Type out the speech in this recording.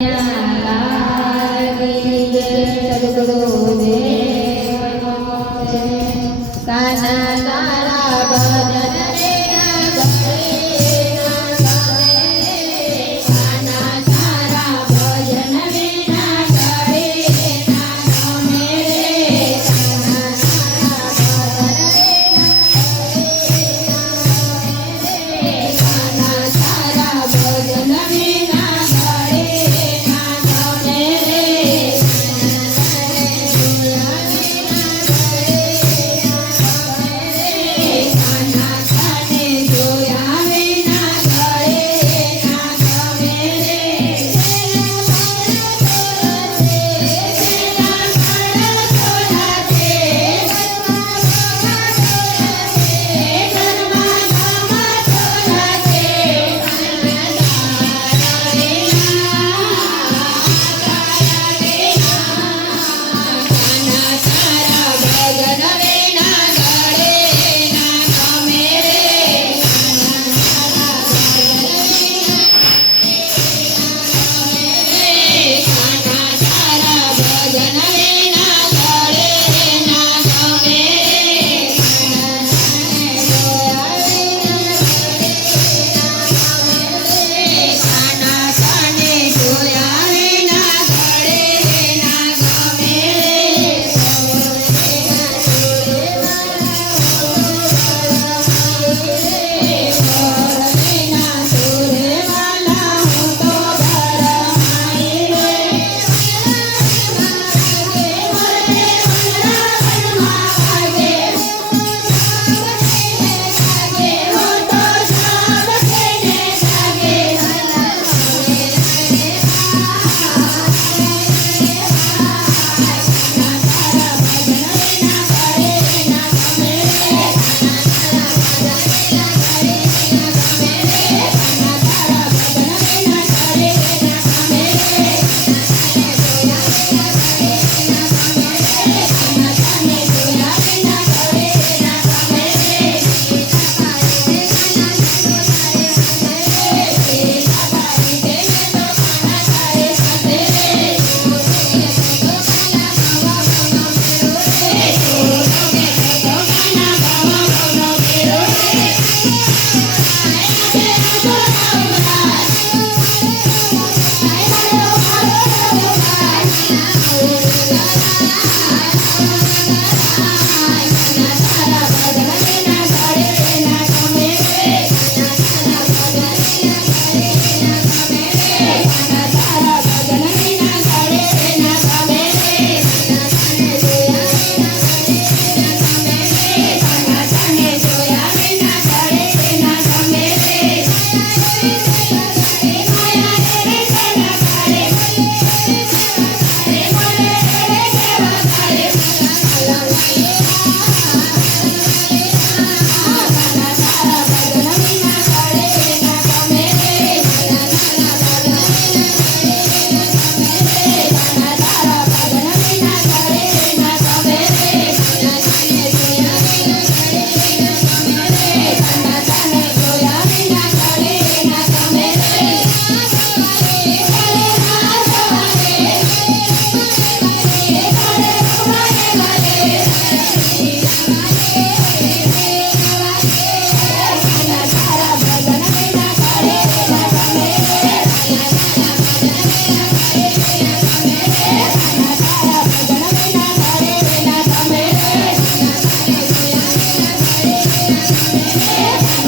Yeah. Thank you.